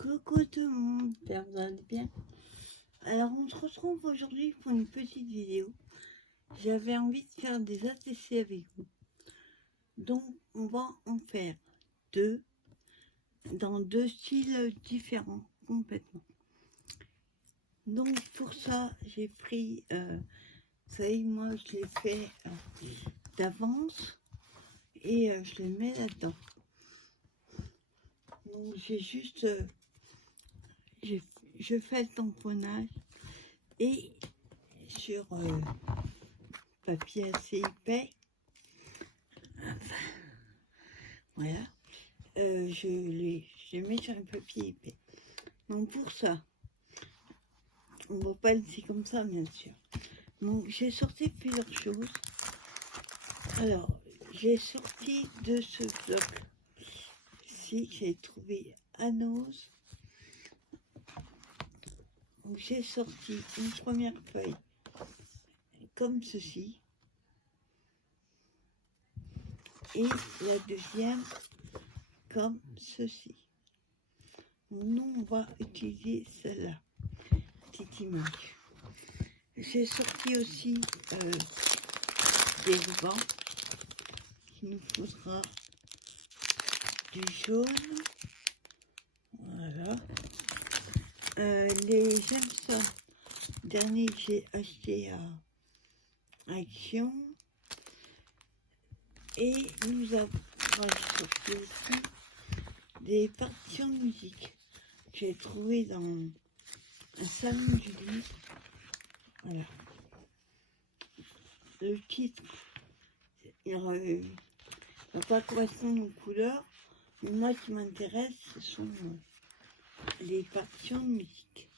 Coucou tout le monde, j'espère que vous allez bien. Alors on se retrouve aujourd'hui pour une petite vidéo. J'avais envie de faire des ATC avec vous. Donc on va en faire deux, dans deux styles différents complètement. Donc pour ça j'ai pris, vous savez moi je l'ai fait d'avance et je les mets là-dedans. Donc j'ai juste... je fais le tamponnage et sur papier assez épais, voilà, je les mets sur un papier épais. Donc pour ça, on ne va pas le laisser comme ça bien sûr. Donc j'ai sorti plusieurs choses. Alors j'ai sorti de ce bloc ici, j'ai trouvé à Nose. Donc j'ai sorti une première feuille comme ceci et la deuxième comme ceci. Donc, nous on va utiliser celle-là, petite image. J'ai sorti aussi des rubans. Il nous faudra du jaune, voilà. Les Jameson derniers que j'ai acheté à Action. Et nous avons sorti aussi des partitions de musique que j'ai trouvées dans un salon du livre. Voilà. Le titre, il va pas correspondre aux couleurs, mais moi ce qui m'intéresse, ce sont les partitions de musique.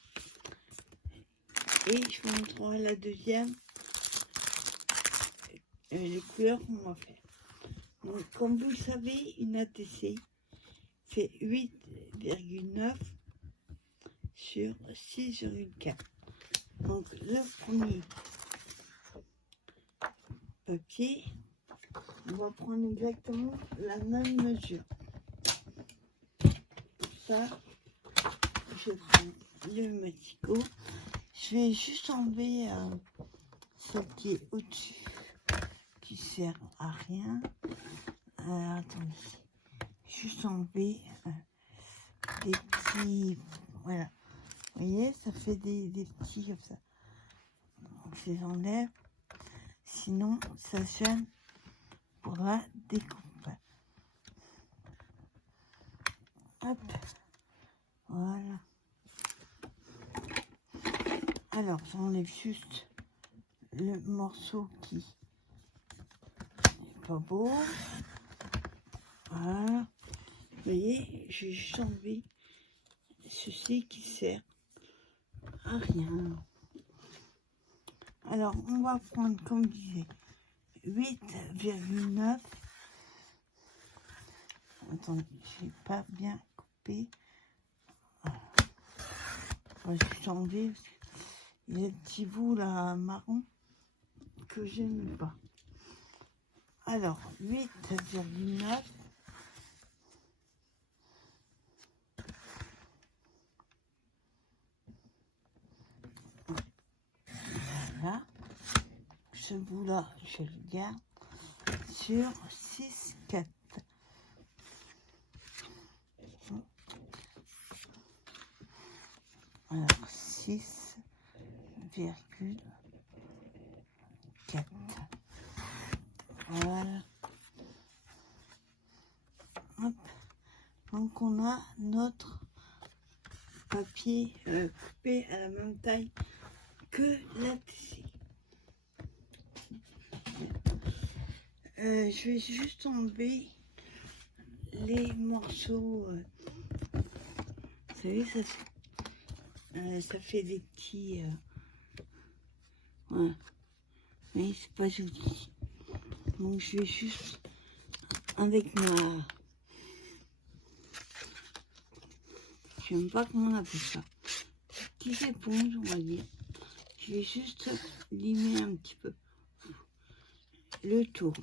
Et je vous montrerai la deuxième, les couleurs qu'on va faire. Donc, comme vous le savez, une ATC fait 8,9 sur 6,4. Donc, le premier papier, on va prendre exactement la même mesure. Pour ça, je prends le matico. Je vais juste enlever ce qui est au-dessus, qui sert à rien. Attendez, juste enlever des petits, voilà, vous voyez, ça fait des petits comme ça. Donc je les enlève, sinon ça gêne pour la découpe. Hop, voilà. Alors j'enlève juste le morceau qui n'est pas beau. Voilà. Vous voyez, j'ai juste enlevé ceci qui sert à rien. Alors, on va prendre, comme je disais, 8,9. Attendez, je n'ai pas bien coupé. Voilà. On va juste enlever parce qu'il y a des petits bouts là marron que je n'aime pas. Alors, 8,9. Voilà. Ce bout-là, je le garde sur 6,4. Alors, 6,4. Voilà. Hop. Donc, on a notre papier coupé à la même taille que la TC. Je vais juste enlever les morceaux. Vous savez, ça fait des petits... voilà. Mais c'est pas joli. Donc je vais juste, avec ma... Je ne sais pas comment on appelle ça. Petite éponge, on va dire. Je vais juste limer un petit peu le tour.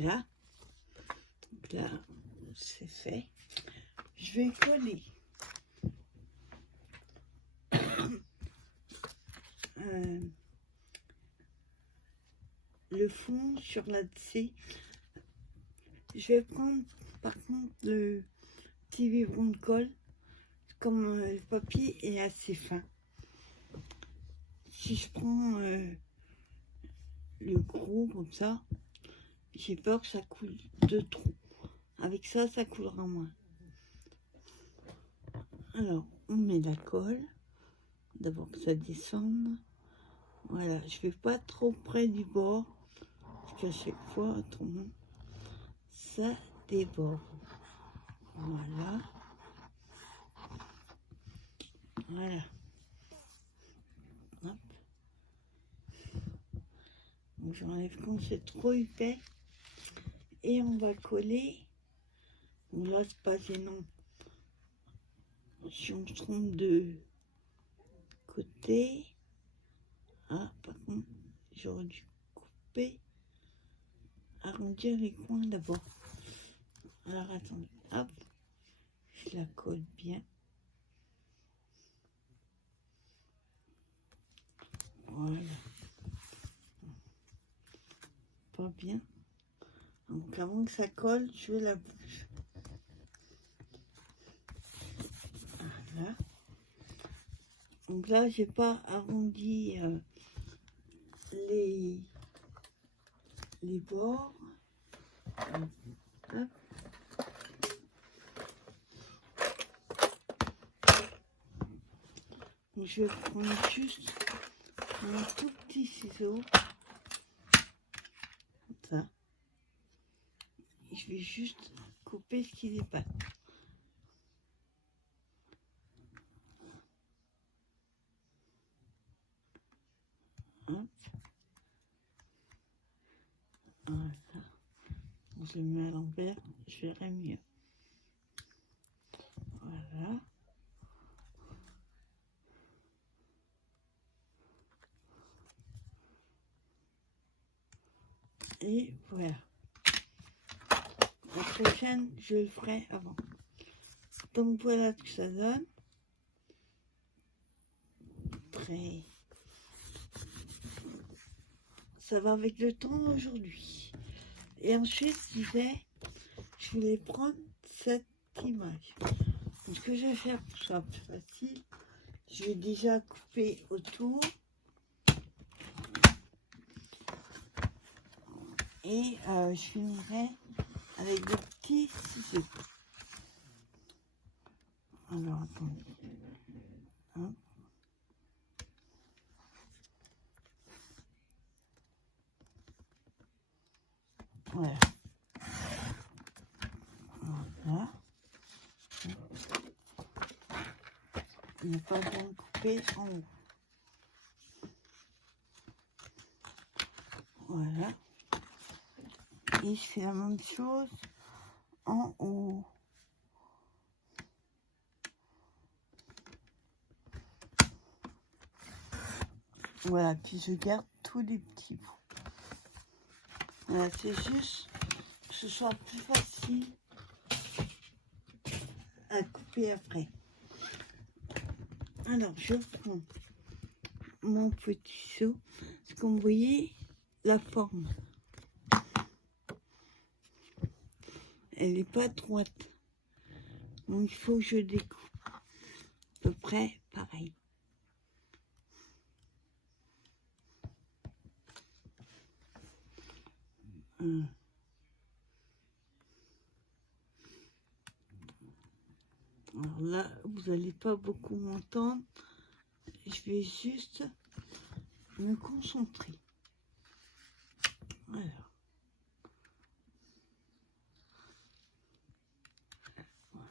Voilà. Donc là, c'est fait. Je vais coller le fond sur la C. Je vais prendre par contre le petit biberon de colle, comme le papier est assez fin. Si je prends le gros comme ça, j'ai peur que ça coule de trop. Avec ça, ça coulera moins. Alors, on met la colle. D'abord que ça descende. Voilà, je vais pas trop près du bord. Parce qu'à chaque fois, autrement, ça déborde. Voilà. Voilà. Hop. Donc j'enlève quand c'est trop épais. Et on va coller. Donc là, c'est pas gênant. Si on se trompe de côté. Ah, par contre, j'aurais dû couper, arrondir les coins d'abord. Alors attendez, hop, je la colle bien. Voilà. Pas bien. Donc avant que ça colle, je vais la bouche. Voilà. Donc là, j'ai pas arrondi les bords. Hop. Donc, je vais prendre juste un tout petit ciseau. Comme ça. Et je vais juste couper ce qui dépasse. Hop. Voilà. Je le mets à l'envers, je verrai mieux. Voilà. Et voilà. La prochaine, je le ferai avant. Donc voilà ce que ça donne. Très... Ça va avec le temps aujourd'hui. Et ensuite, je voulais prendre cette image. Donc, ce que je vais faire pour que ce soit plus facile, je vais déjà couper autour. Et je finirai avec des petits ciseaux. Alors, attendez. Hop. Voilà. Voilà. Il n'est pas bien coupé en haut. Voilà. Et je fais la même chose en haut. Voilà, puis je garde tous les petits bouts. Voilà, c'est juste que ce soit plus facile à couper après. Alors, je prends mon petit seau. Parce que vous voyez la forme. Elle n'est pas droite. Donc, il faut que je découpe. À peu près pareil. Alors là, vous n'allez pas beaucoup m'entendre. Je vais juste me concentrer. Voilà. Voilà.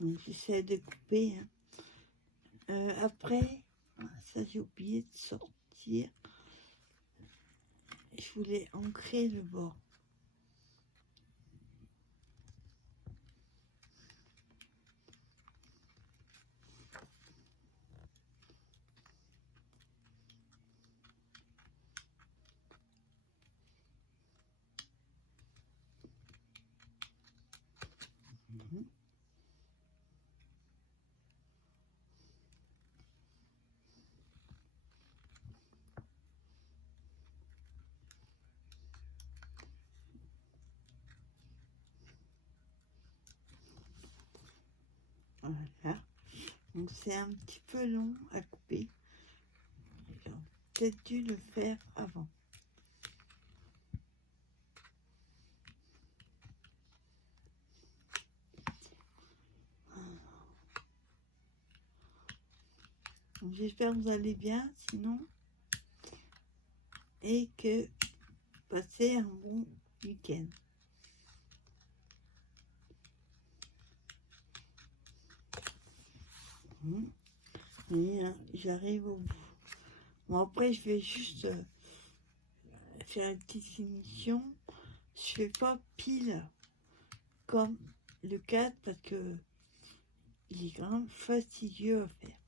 Donc j'essaie de couper. Après, ça j'ai oublié de sortir. voulais ancrer le bord. Voilà. Donc c'est un petit peu long à couper. J'aurais peut-être dû le faire avant. J'espère que vous allez bien, sinon, et que passez un bon week-end. Et j'arrive au bout. Bon, après, je vais juste faire une petite finition. Je fais pas pile comme le 4 parce que il est quand même fastidieux à faire.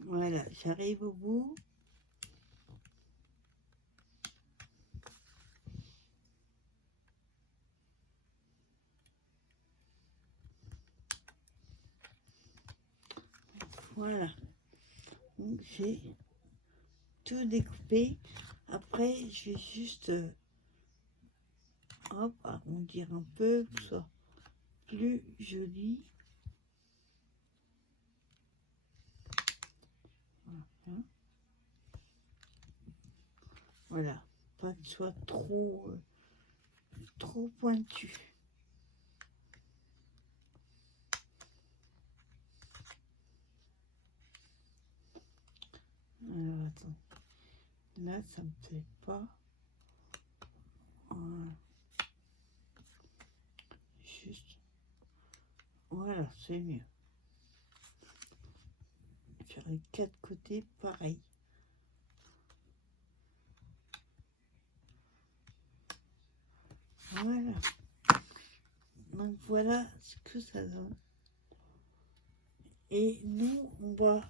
Voilà, j'arrive au bout. Voilà. Donc j'ai tout découpé. Après, je vais juste hop, arrondir un peu pour que ce soit plus joli. Voilà. Voilà. Pas que ce soit trop pointu. Alors attends. Là, ça me plaît pas. Voilà. Juste. Voilà, c'est mieux. Faire les 4 côtés pareil. Voilà. Donc voilà ce que ça donne. Et nous, on va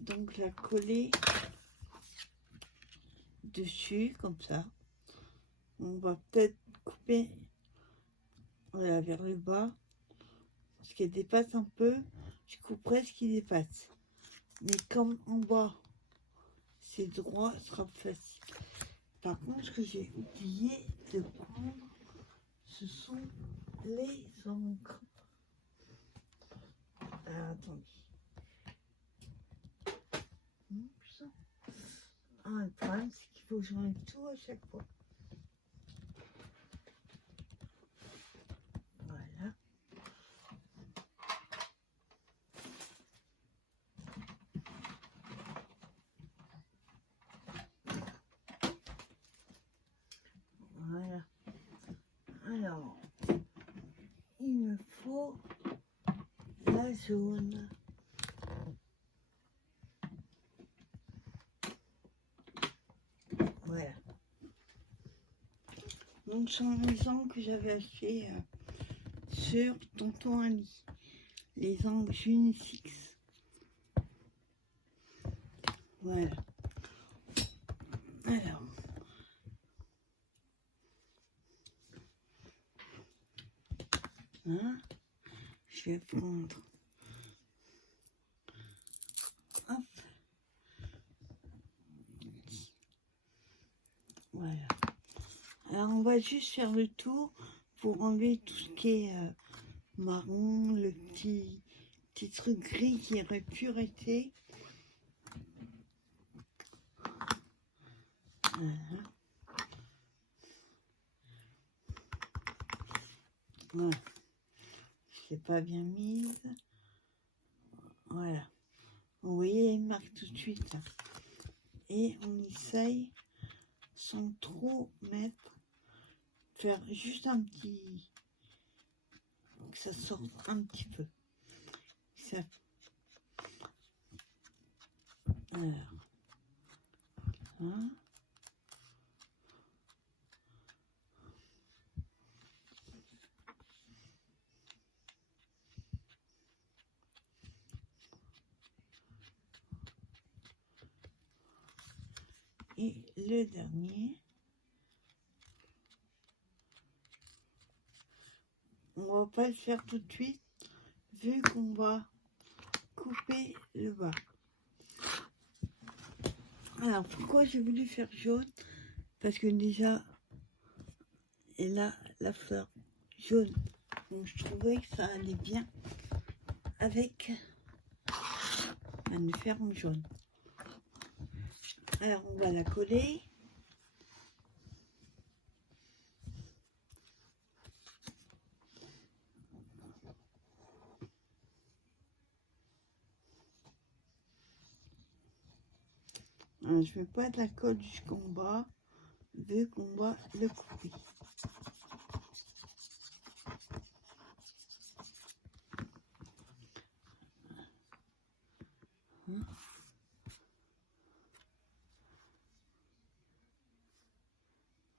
donc la coller dessus, comme ça. On va peut-être couper, voilà, vers le bas. Parce qu'elle dépasse un peu, je couperai ce qui dépasse. Mais comme en bas, c'est droit, ce sera facile. Par contre, ce que j'ai oublié de prendre, ce sont les encres. Alors, attendez. Le problème, c'est qu'il faut que j'enlève tout à chaque fois. Voilà. Voilà. Alors, il me faut la jaune. Voilà. Donc, ce sont les angles que j'avais achetés sur Tonton Ali. Les angles Unisix. Voilà. Alors. Hein, je vais prendre. Hop. Voilà. Alors, on va juste faire le tour pour enlever tout ce qui est marron, le petit truc gris qui aurait pu rester. Voilà. Voilà. Je l'ai pas bien mise. Voilà. Vous voyez, elle marque tout de suite. Et on essaye, sans trop mettre, faire juste un petit... que ça sorte un petit peu. ça. Alors, hein. Et le dernier, on va pas le faire tout de suite, vu qu'on va couper le bas. Alors, pourquoi j'ai voulu faire jaune? Parce que déjà, elle a la fleur jaune. Donc, je trouvais que ça allait bien avec un ferme jaune. Alors, on va la coller. Alors, je ne vais pas de la colle jusqu'en bas, vu qu'on va le couper.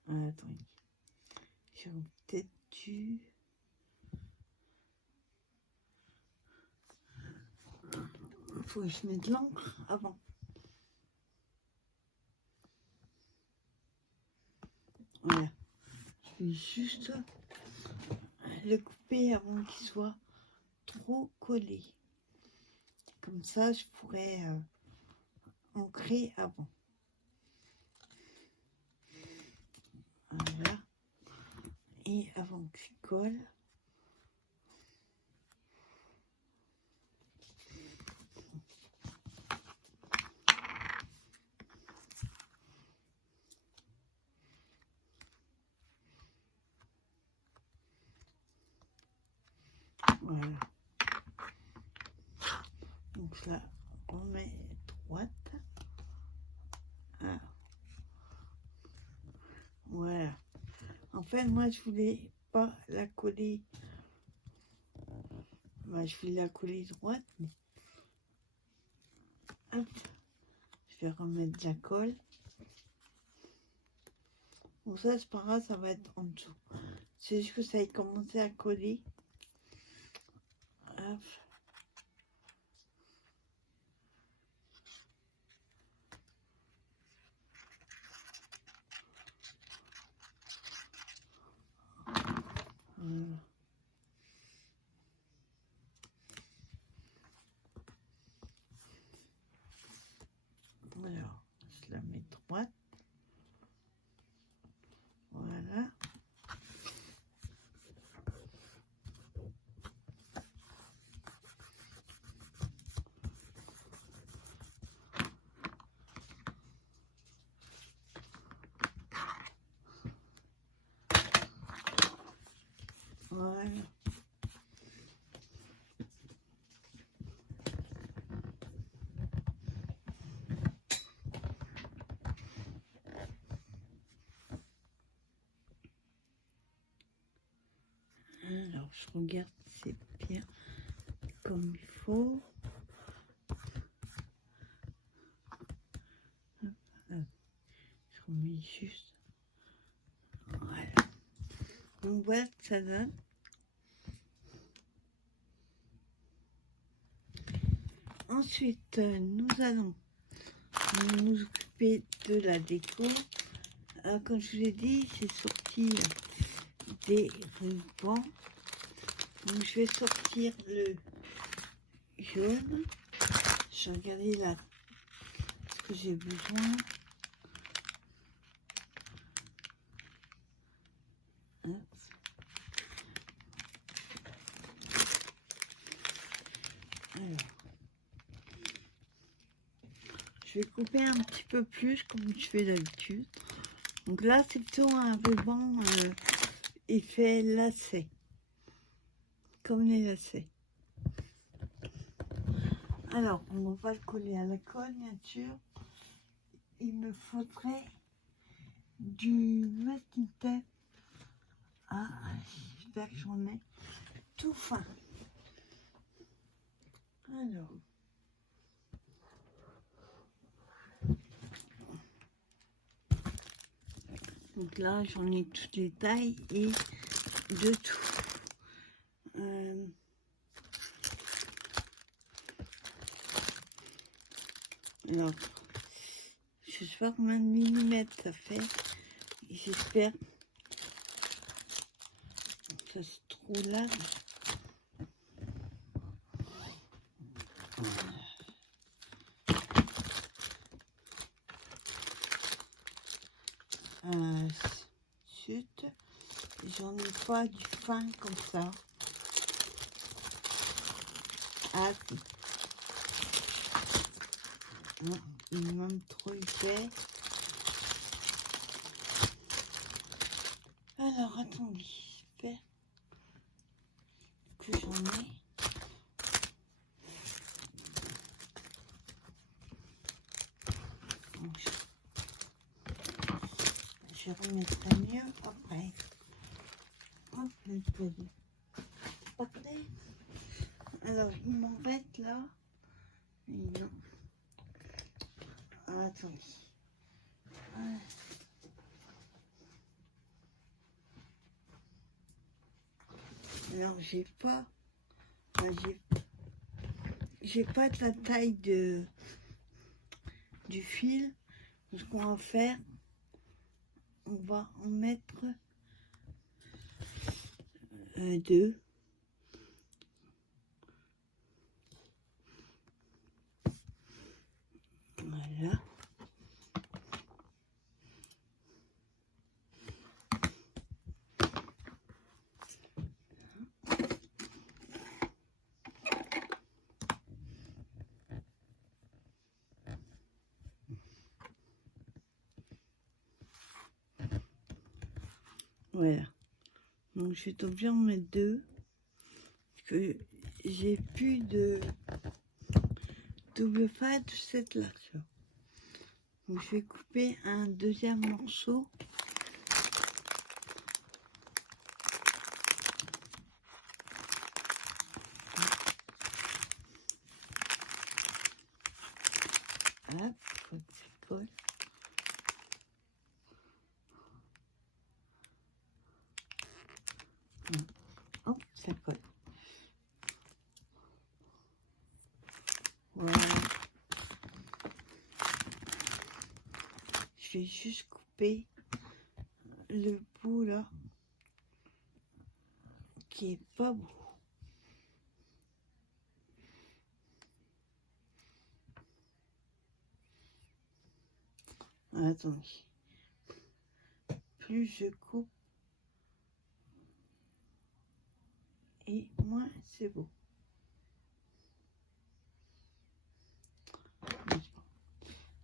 Attends, j'aurais peut-être dû... Il faut que je mette l'encre avant. Voilà. Je vais juste le couper avant qu'il soit trop collé. Comme ça, je pourrais ancrer avant. Voilà. Et avant qu'il colle, voilà. Donc là, on met droite. Ah. Voilà. En fait, moi, je voulais pas la coller. Bah, je voulais la coller droite, mais... Hop. Je vais remettre de la colle. Bon, ça, c'est pas grave, ça va être en dessous. C'est juste que ça ait commencé à coller. Hop. Voilà. Alors, je la mets droite. Voilà. Voilà. Alors, je regarde si c'est bien comme il faut. Je remets juste. Voilà. Donc voilà ce que ça donne. Ensuite, nous allons nous occuper de la déco. Alors, comme je vous l'ai dit, j'ai sorti des rubans. Donc, je vais sortir le jaune. Je vais regarder là ce que j'ai besoin. Hop. Alors, je vais couper un petit peu plus comme je fais d'habitude. Donc là, c'est plutôt un ruban effet lacet, comme les lacets. Alors, on va le coller à la colle, bien sûr. Il me faudrait du masking tape. Ah, j'espère que j'en ai tout fin. Alors. Donc là, j'en ai toutes les tailles et de tout. Alors, je sais pas combien de millimètres ça fait. J'espère que ça se trouve là. Chut, j'en ai pas du fin comme ça. Ah, si. Non, il est même trop épais. Alors, attendez, j'espère que j'en ai. Donc, je remettrai mieux après. Hop, le toilette. Après, alors, il m'en reste là. Non. Ah, attendez. Ah. Alors, j'ai pas de la taille du fil. Ce qu'on va faire, on va en mettre 2. Voilà. Voilà. Donc je suis obligée d'en mettre 2. Parce que j'ai plus de double face de cette largeur. Donc je vais couper un deuxième morceau. Hop, faut que ça colle. Hop, ça colle. Voilà. Je vais juste couper le bout là, qui est pas beau. Attendez. Plus je coupe, et moins c'est beau.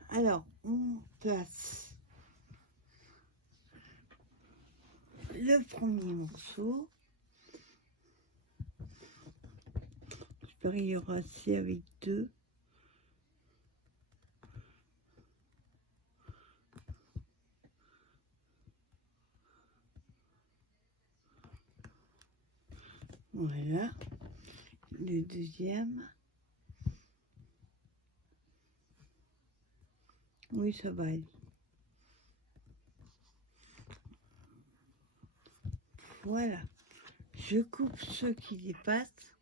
Alors, on place le premier morceau. J'espère qu'il y aura assez avec 2. Voilà. Le deuxième. Oui, ça va aller. Voilà. Je coupe ceux qui dépassent.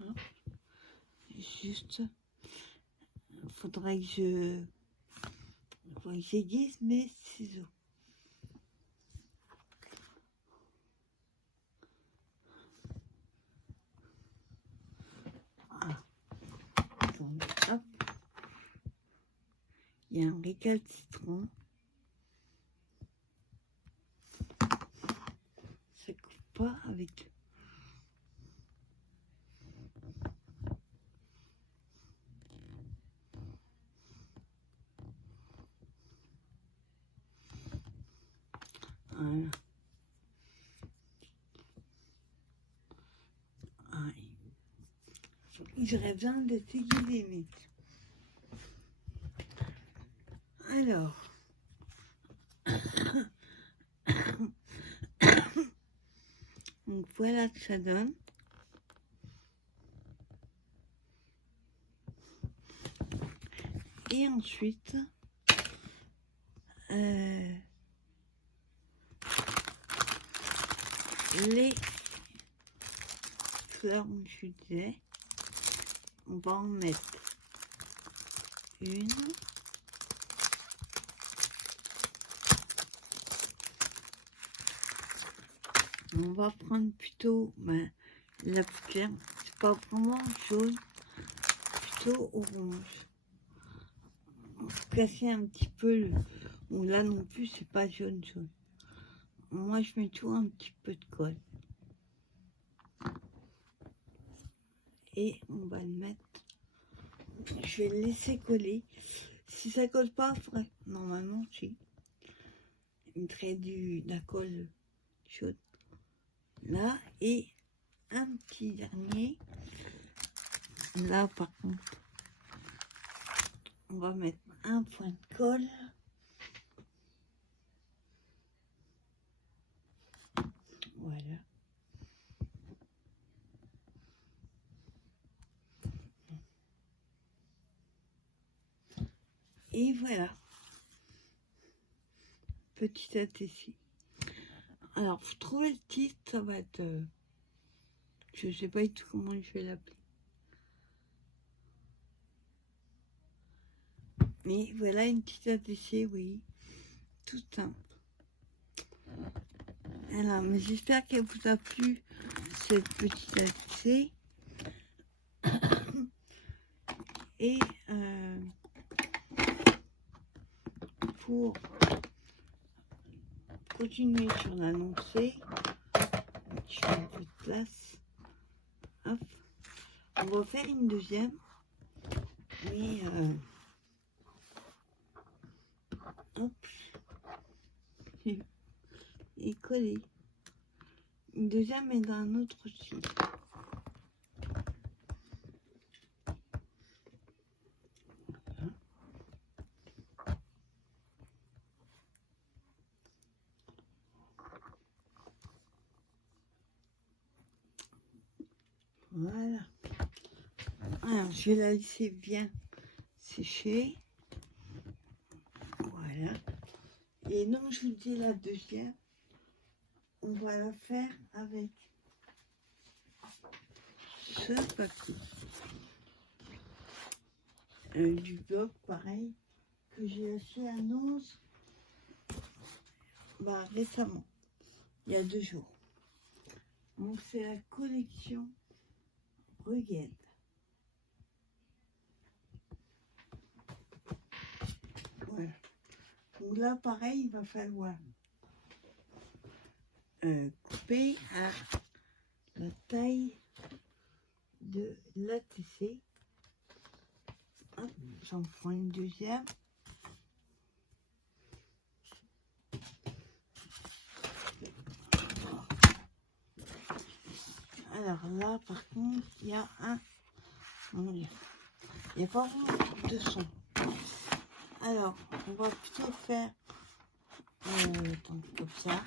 Hein. Juste, faudrait que j'aiguise mes ciseaux. Ah. Attendez, hop. Il y a un récalcitrant. Ça coupe pas avec. Voilà. Ah, j'aurais besoin de t'aiguiser, mais. Alors. Donc voilà que ça donne. Et ensuite, les fleurs, comme je disais, on va en mettre une. On va prendre plutôt la plus claire, c'est pas vraiment jaune, plutôt orange. Casser un petit peu le... Bon, là non plus c'est pas jaune. Moi je mets toujours un petit peu de colle et on va le mettre, je vais le laisser coller. Si ça colle pas, normalement si je mettrai de la colle chaude là. Et un petit dernier là, par contre on va mettre un point de colle. Voilà. Et voilà. Petit ATC. Alors, pour trouver le titre, ça va être... je sais pas du tout comment je vais l'appeler. Mais voilà une petite ATC, oui. Tout simple. Alors, mais j'espère qu'elle vous a plu, cette petite ATC. Et pour continuer sur l'annoncé, je fais un peu de place. Hop. On va faire une deuxième. Mais hop. Et coller. Une deuxième est dans un autre style. Voilà. Alors, je vais la laisser bien sécher. Voilà. Et donc, je vous dis la deuxième, on va la faire avec ce papier. Du blog, pareil, que j'ai acheté à Nantes récemment, il y a 2 jours. Donc, c'est la collection Rugged. Voilà. Donc là, pareil, il va falloir couper à la taille de l'ATC. J'en prends une deuxième. Alors là, par contre, il y a un... Il n'y a pas vraiment de son. Alors, on va plutôt faire comme ça.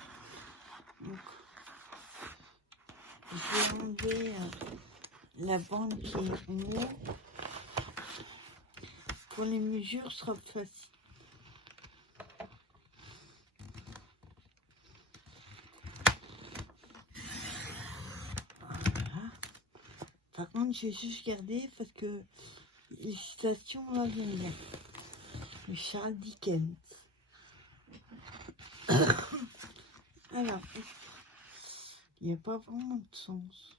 Donc, je vais enlever la bande qui est en haut. Pour les mesures, ce sera facile. Voilà. Par contre, j'ai juste gardé parce que les citations là viennent bien. Le Charles Dickens. Alors, il n'y a pas vraiment de sens.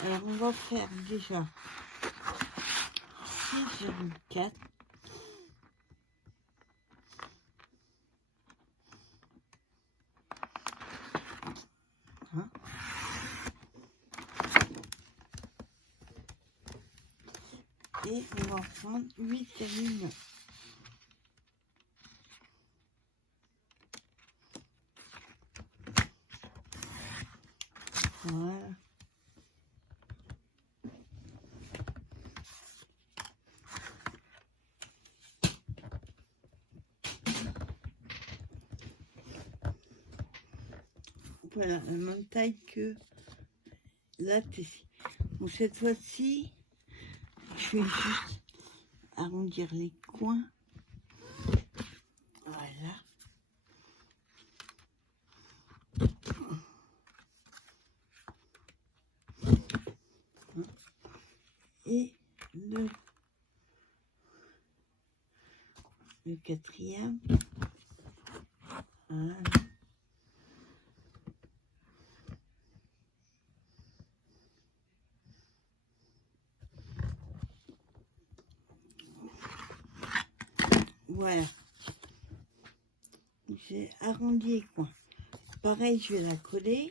Alors, on va faire déjà 6,4. Hein? Et on va prendre 8,9. Voilà. voilà, la même taille que la Tessie. Bon, cette fois-ci, je vais juste arrondir les coins. Voilà. Et le quatrième. Voilà. Voilà. J'ai arrondi les coins. Pareil, je vais la coller.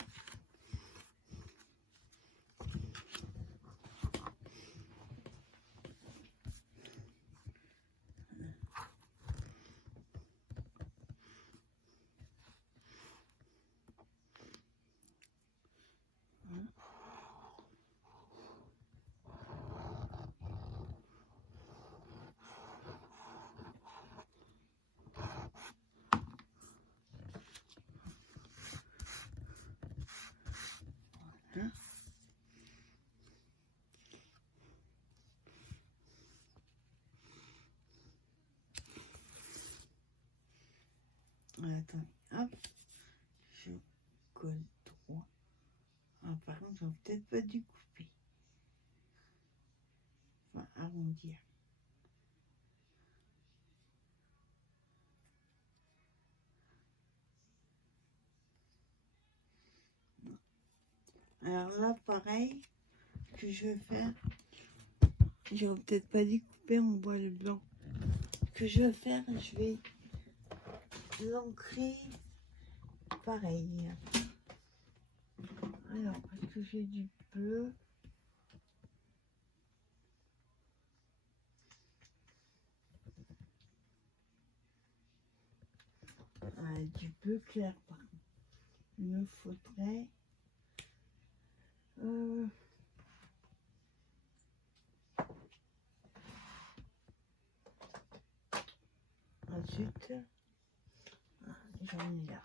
Attends, hop, je colle droit. Ah, par contre, j'aurais peut-être pas dû couper. Enfin, arrondir. Alors là, pareil, ce que je vais faire, j'aurais peut-être pas dû couper, on voit le blanc. Ce que je vais faire, je vais l'ancrer pareil. Alors, est-ce que j'ai du bleu? Ah, du bleu clair, par contre. Il me faudrait... Ensuite, j'en ai là.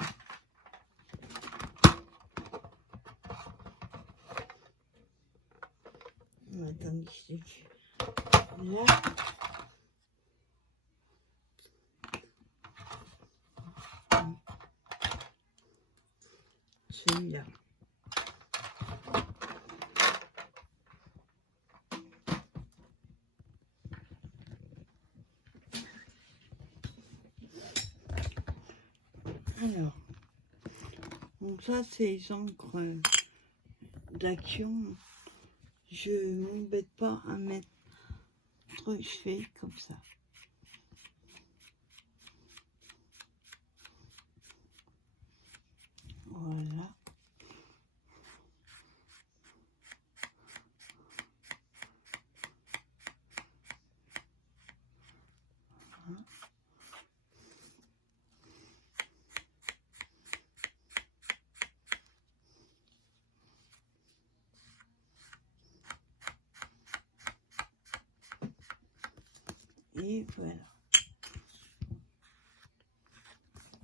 Attendez, je sais là. Celui-là. Alors, donc ça c'est les encres d'action. Je m'embête pas à mettre, je fais comme ça. Voilà. Et voilà.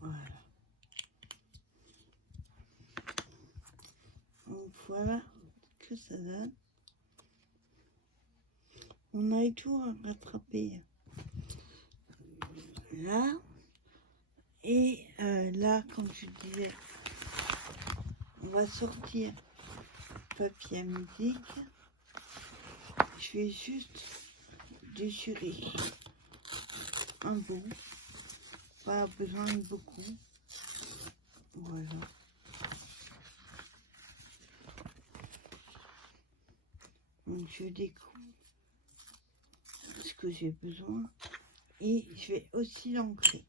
Voilà. Donc voilà ce que ça donne. On a tout à rattraper. Là. Et là, comme je disais, on va sortir papier à musique. Je vais juste déchirer un bout. Pas besoin de beaucoup. Voilà. Donc je découpe ce que j'ai besoin et je vais aussi l'ancrer.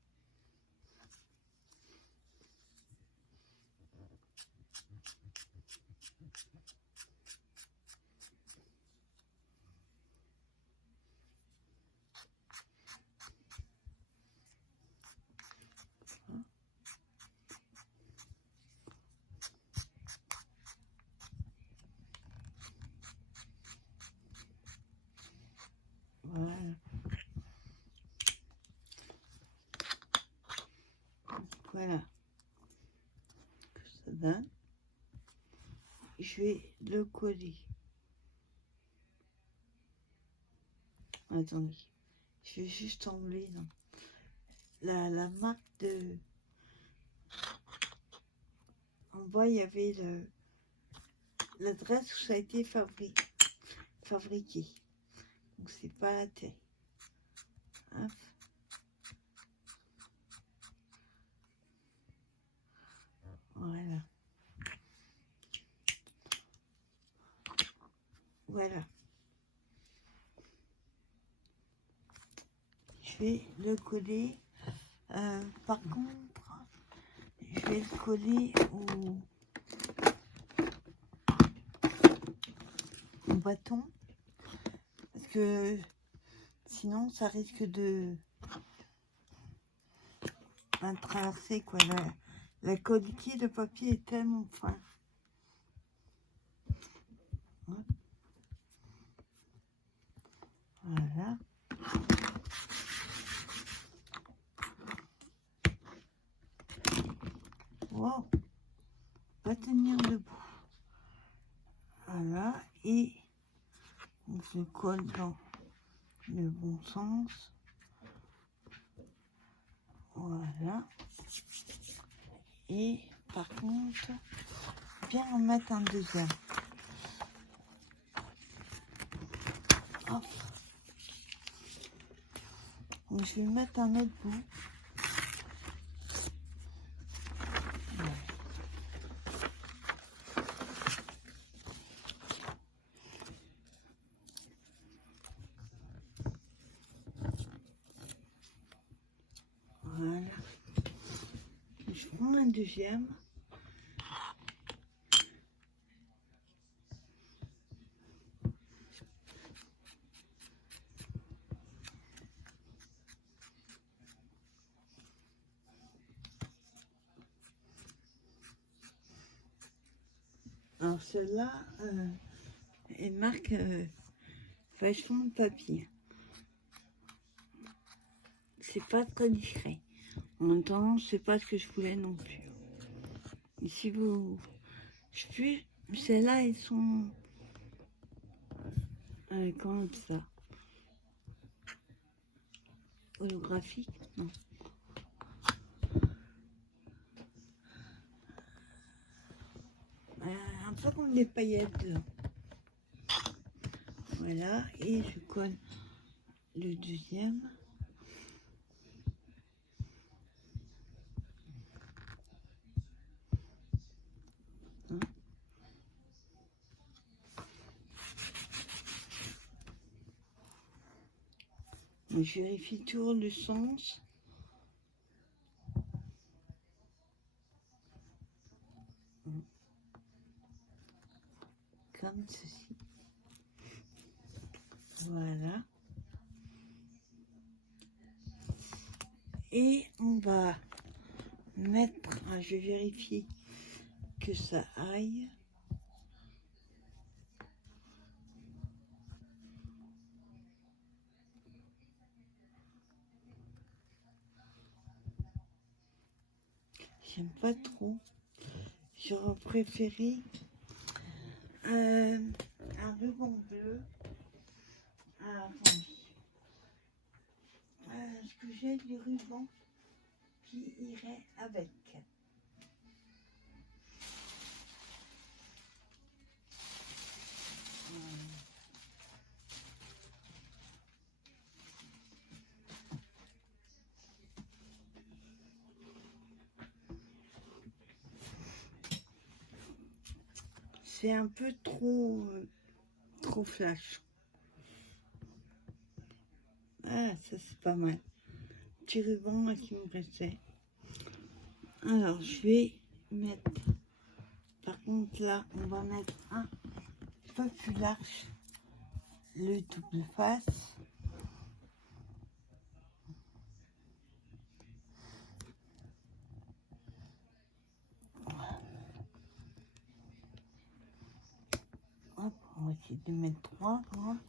Voilà. Voilà. Que ça donne. je vais le coller. Attendez, je vais juste enlever la marque de... En bas, il y avait l'adresse où ça a été fabriqué. Donc, c'est pas terrible. Hop. Voilà. Voilà. Je vais le coller. Par contre, je vais le coller au bâton. Parce que sinon, ça risque de traverser, quoi. La colliquer de papier est tellement fin. Voilà. Wow. Va tenir debout. Voilà. Et on se colle dans le bon sens. Voilà. Et par contre, bien en mettre un deuxième. Hop. Donc, je vais mettre un autre bout. Voilà. Je prends un deuxième. Alors celle-là, elle marque vachement de papier. C'est pas très discret. En même temps, c'est pas ce que je voulais non plus. Et si vous... Je sais, celles-là, elles sont... comment ça? Holographiques? Non. Un peu comme des paillettes. Voilà, et je colle le deuxième. Hein? Je vérifie toujours le sens. Comme ceci. Voilà. Et on va mettre, je vais vérifier que ça aille. J'aime pas trop. J'aurais préféré un ruban bleu. Attendez. Est-ce que j'ai des rubans qui iraient avec? C'est un peu trop flash. Ah, ça c'est pas mal. Petit ruban qui me restait. Alors, je vais mettre... Par contre, là, on va mettre un peu plus large. Le double face. Hop, on va essayer de mettre 3. Voilà.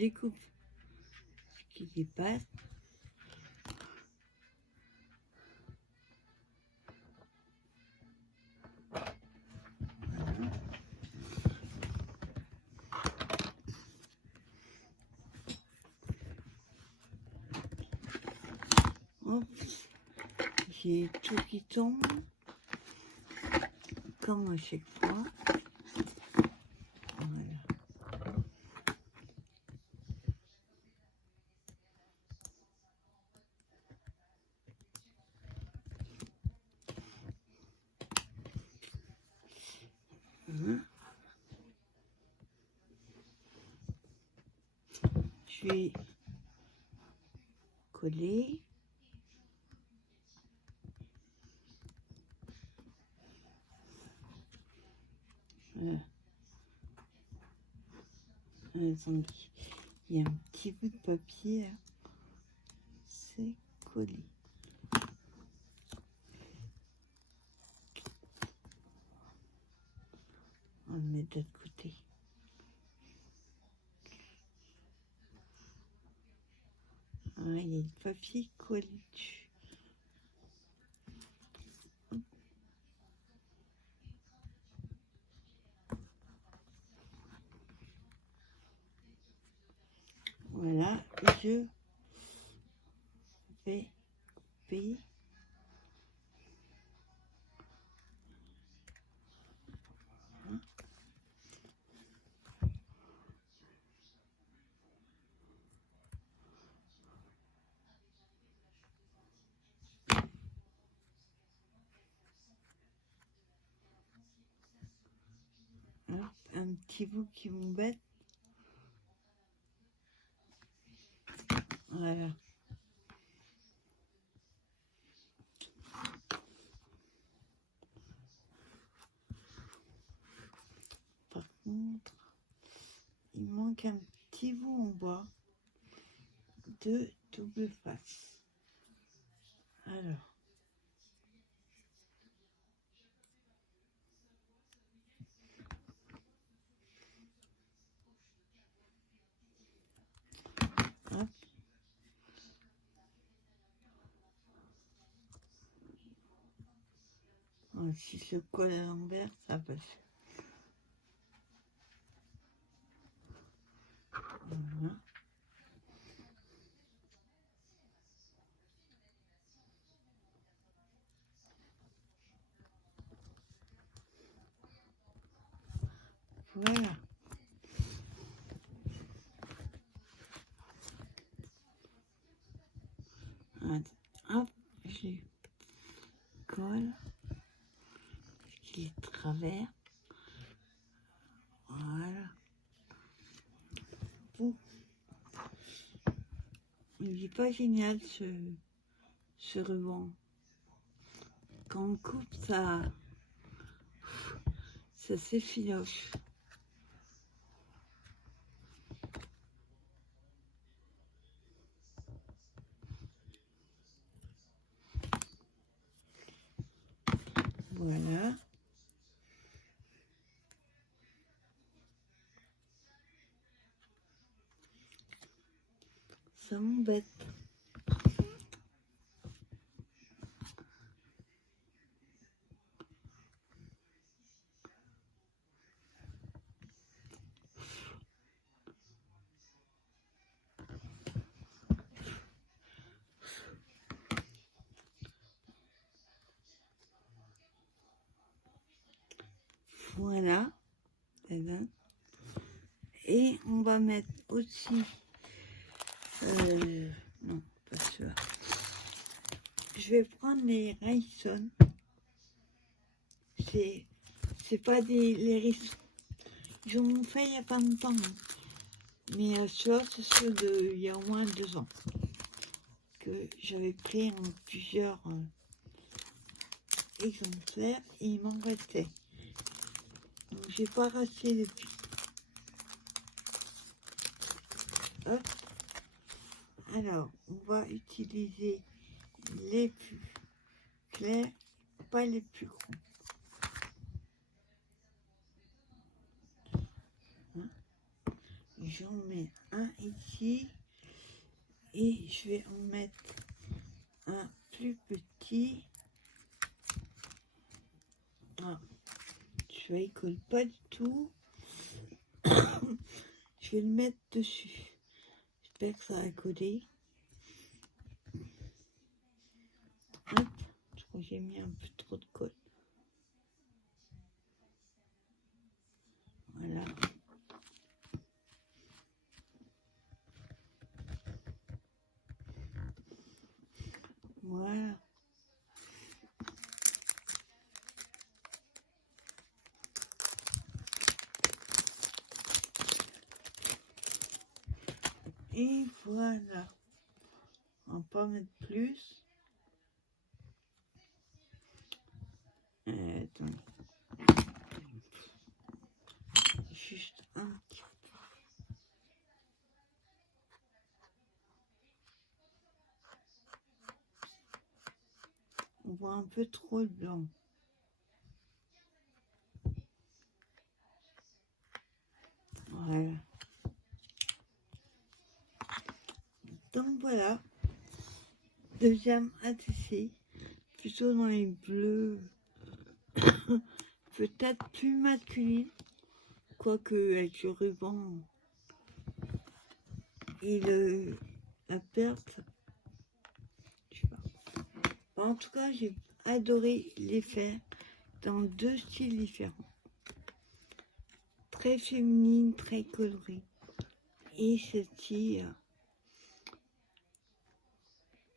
découpe ce qui dépasse. Voilà. Hop. J'ai tout qui tombe, comme à chaque fois. Voilà. Je vais coller. Voilà. Attendez, il y a un petit bout de papier là. C'est collé. On le met de l'autre côté. Ah, il y a du papier collé dessus. Voilà, je vais couper. Hop, un petit bout qui m'embête. Voilà. Par contre, il manque un petit bout en bas de double face. Alors, hop. Ah, si je le colle à l'envers, ça passe. Voilà. Voilà. Hop, je colle ce qui est de travers. Voilà. Bon. Il n'est pas génial ce ruban. Quand on coupe, ça s'effiloche. Voilà. Ça m'embête. Voilà. Et on va mettre aussi... non, pas ça. Je vais prendre les Rayson. C'est pas les rissons. J'en ai fait il n'y a pas longtemps. Hein. Mais ceux-là, c'est ceux de il y a au moins 2 ans. Que j'avais pris en plusieurs exemplaires et il m'en restait. Donc j'ai pas racheté depuis. Hop. Alors, on va utiliser les plus clairs, pas les plus grands. Hein, j'en mets un ici. Et je vais en mettre un plus petit. Ah, je vais, il colle pas du tout. Je vais le mettre dessus. J'espère que ça va coller. Hop, je crois que j'ai mis un peu trop de colle. Voilà. Voilà. Et voilà. On va pas mettre plus. Attendez. Juste un petit peu. On voit un peu trop le blanc. Voilà. Donc voilà. Deuxième attaché. Plutôt dans les bleus. Peut-être plus masculine. Quoique avec le ruban et la perte. Je sais pas. En tout cas, j'ai adoré les faire dans deux styles différents. Très féminine, très colorée. Et celle-ci,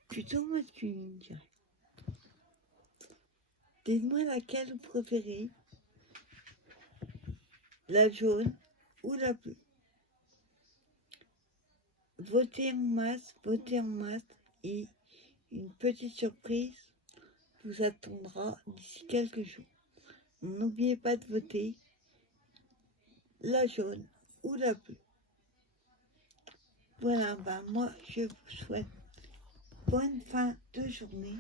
plutôt masculine, je dirais. Dites-moi laquelle vous préférez. La jaune ou la bleue. Votez en masse, et une petite surprise vous attendra d'ici quelques jours. N'oubliez pas de voter la jaune ou la bleue. Voilà, moi je vous souhaite bonne fin de journée,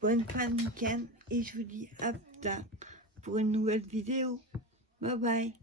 bonne fin de week-end et je vous dis à plus tard pour une nouvelle vidéo. Bye bye.